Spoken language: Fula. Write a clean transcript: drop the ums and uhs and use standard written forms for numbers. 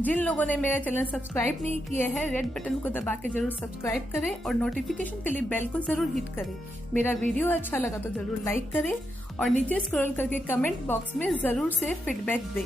जिन लोगों ने मेरा चैनल सब्सक्राइब नहीं किया है, रेड बटन को दबा के जरूर सब्सक्राइब करें और नोटिफिकेशन के लिए बेल को जरूर हिट करें। मेरा वीडियो अच्छा लगा तो जरूर लाइक करें और नीचे स्क्रॉल करके कमेंट बॉक्स में जरूर से फीडबैक दें।